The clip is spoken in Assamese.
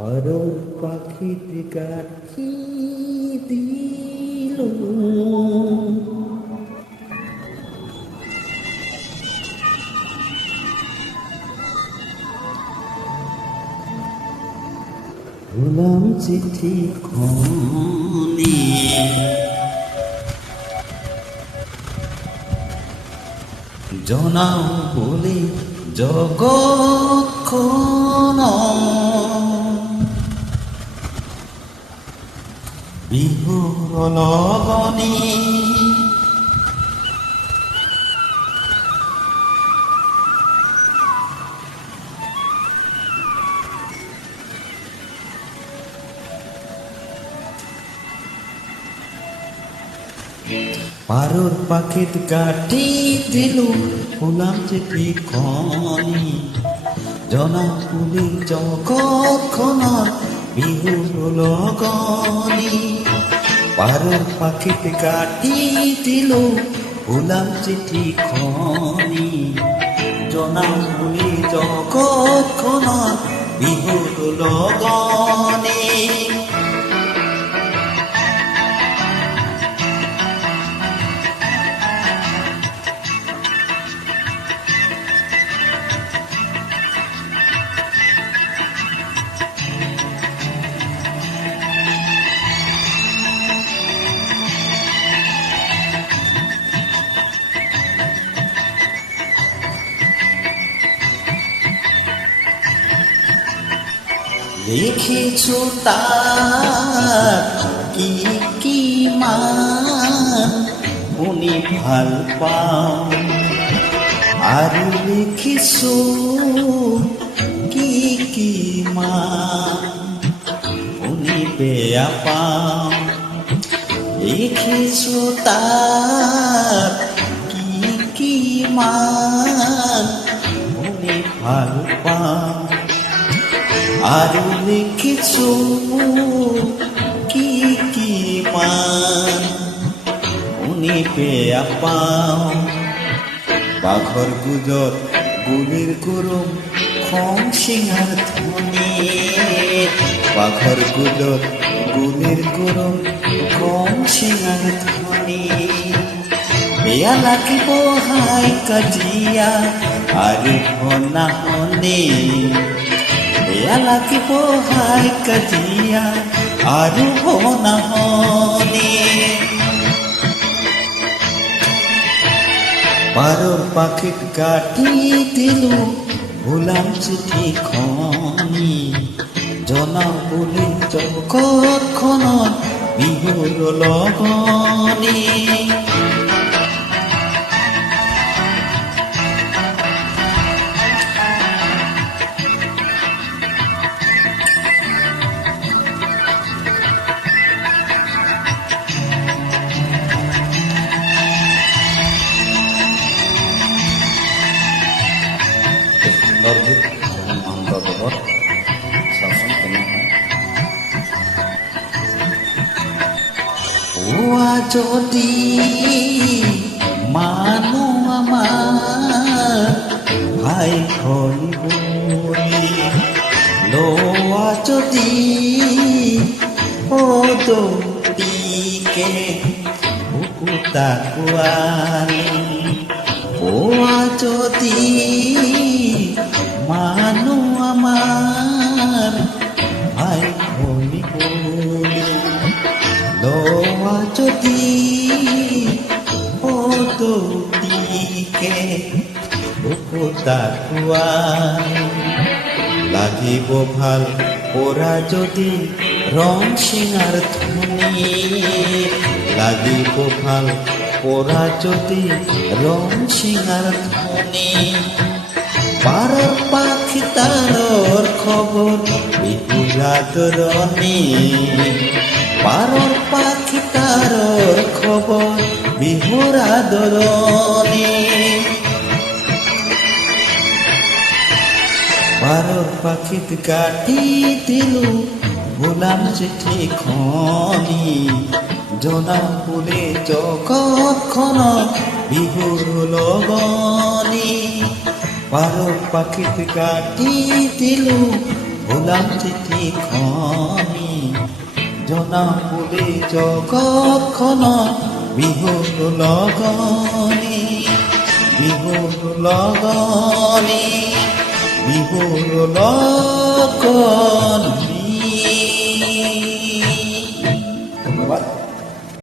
আরো পাখির কাঠি দিল গোলাম চিঠি খনি জনাও বলে জগৎখন বিহুর লগনি পারুর পাখিত কাটি দিল গোলাম চিঠি খনি জনা পুলি জগৎখনৰ বিহুৰ লগনি পাৰুৰ পাখিত কাটি দিল গোলাম চিঠি খনি জনা পুলি জগৎখনৰ বিহুৰ লগনি লিখিছো তাক কি কি মান শুনি ভাল পাওঁ আৰু লিখিছো কি কি মান শুনি বেয়া পাওঁ লিখিছো তাক কি কি মান শুনি ভাল পাওঁ আৰু লিখিছো কি কি মান শুনি বেয়া পাওঁ বাঘৰ গুজত গুলিৰ কুৰুম খং চিঙাৰ ধ্বনি বাঘৰ গুজত গুলিৰ কুৰুম খং চিঙাৰ ধ্বনি বেয়া লাগিব হাই কাজিয়া আৰু নাহনি বেয়া লাগিব হাই কাজিয়া আৰু নাহনি পাৰুৰ পাখিত কাটি দিল গোলাম চিঠি খনি জনা বুলি জগৎখনৰ বিহুৰ লগনি গীত মহন্ত দেৱৰ চাচোন কেনে হয় পোৱা যদি মানুহ আমাৰ ভাই ভনী লোৱা যদি পদটিকে বুকুতা কোৱালি পোৱা যদি মানুহ আমাৰ ভাই ভনী লোৱা যদি পদটিকে বুকুতা কোৱালি লাগিব ভাল পৰা যদি ৰং চিঙাৰ ধনী লাগিব ভাল পৰা যদি ৰং চিঙাৰ ধনী পাৰৰ পাখি তাৰৰ খবৰ বিহুৰা দৰণি পাৰৰ পাখি তাৰৰ খবৰ বিহুৰা দৰণি পাৰৰ পাখিত কাটি দিলো গোলাম চিঠি খনি জনা বুলি জগৎখনৰ বিহুৰ লগনি পাৰৰ পাখিত কাটি দিলো ভোলাম চিঠিখনি জনাবলৈ জগতখন বিহুৰ লগনি বিহুৰ লগনি বিহুৰ লগনি